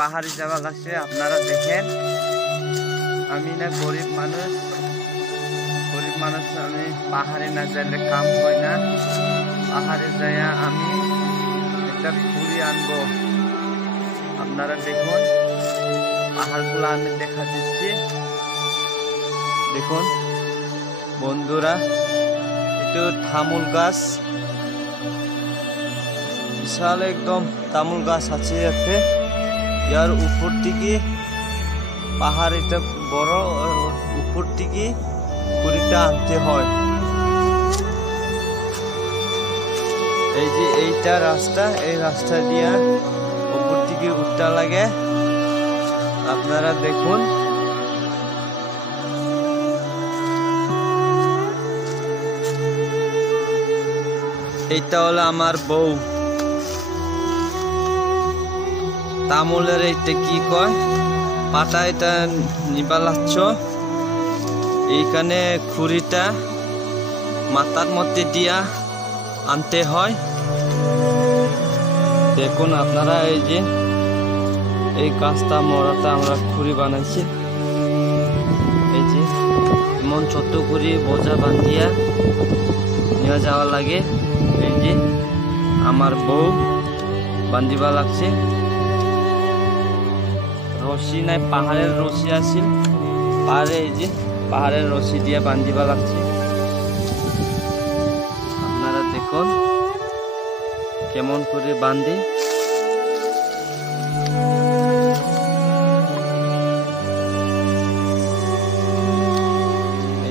পাহাড়ি যাওয়া গেছে। আপনারা দেখেন, আমি না গরিব মানুষ, আমি পাহাড়ে না যাইলে কাম হয় না। পাহাড়ে যাইয়া আমি একটা ঘুরি আনবো। আপনারা দেখুন, পাহাড়গুলো আমি দেখা দিচ্ছি। দেখুন বন্ধুরা, এটা তামুল গাছ, বিশাল একদম তামুল গাছ আছে এতে। ইয়ার উপর থেকে পাহাড়, এটা বড়, উপর থেকে কুড়িটা আনতে হয়। এই যে এইটা রাস্তা, এই রাস্তা দিয়ে উপর থেকে উঠতে লাগে। আপনারা দেখুন, এইটা হলো আমার বউ। তামুলের এইটা কি কয়, পাতা, এটা নিবা লাগছ। এইখানে খুঁড়িটা মাথার মধ্যে দিয়া আনতে হয়। দেখুন আপনারা, এই যে এই গাছটা মরাটা আমরা খুঁড়ি বানাইছি। এই যে এমন ছোট করে বোঝা বান্ধিয়া নিয়ে যাওয়া লাগে। এই যে আমার বউ বান্ধিবা লাগছে। রশি নাই, পাহাড়ের রশি আছিল পাহাড়ে, এই যে পাহাড়ের রশি দিয়ে বান্ধিবা লাগছে। আপনারা দেখুন কেমন করে বান্ধে।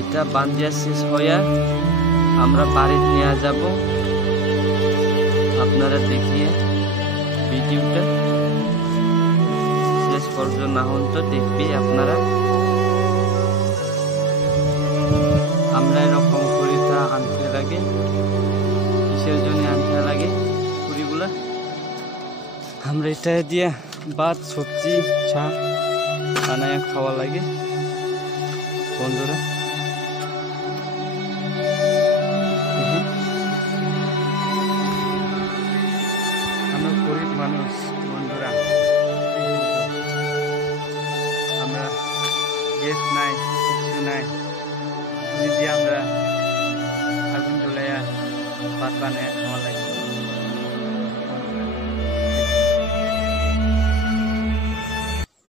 এটা বান্ধিয়া শেষ হইয়া আমরা বাড়ি নিয়ে যাব। আপনারা দেখিয়ে ভিডিওটা শেষ পর্যন্ত না হন তো দেখবি আপনারা। আমরা এরকম কুড়িটা আনতে লাগে, কিসের জন্য আনতে লাগে কুড়িগুলা? আমরা এটা দিয়ে ভাত, সবজি, চা বানায় খাওয়া লাগে বন্ধুরা। আমরা গরিব মানুষ বন্ধুরা, আমরা গ্যাস নাই, কিছু নাই, দিয়ে আমরা আগুন জ্বলাইয়া ভাত বানায় খাওয়া লাগে।